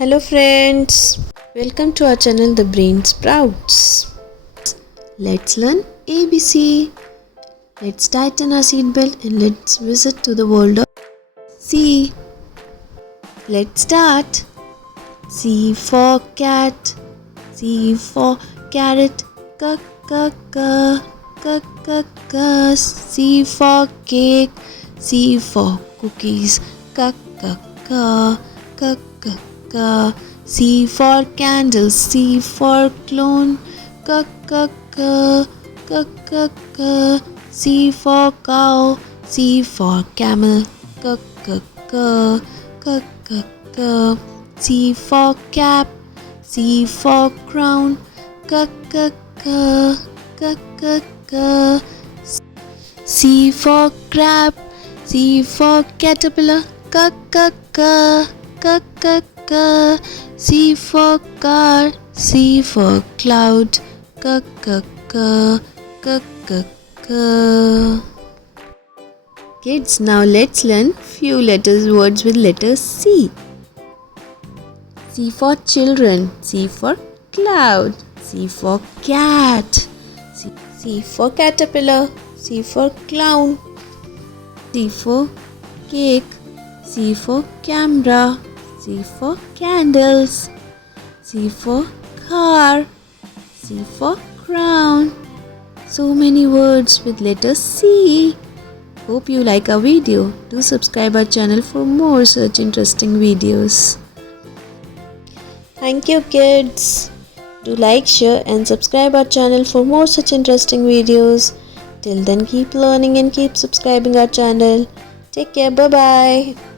Hello friends, welcome to our channel The Brain Sprouts. Let's learn ABC. Let's tighten our seatbelt and let's visit to the world of C. Let's start. C for cat, C for carrot, k k k k k k. C for cake, C for cookies, k k k k k k. C for candles, C for clone, k k k k k k. C for cow, C for camel, k k k k k k. C for cap, C for crown, k k k k k k. C for crab, C for caterpillar, k k k k k k. C for car, C for cloud, k k k k k k. Kids, now let's learn few words with letter C. C for children, C for cloud, C for cat, C for caterpillar, C for clown, C for cake, C for camera, C for candles, C for car, C for crown. So many words with letter C. Hope you like our video. Do subscribe our channel for more such interesting videos. Thank you kids. Do like, share and subscribe our channel for more such interesting videos. Till then, keep learning and keep subscribing our channel. Take care. Bye bye.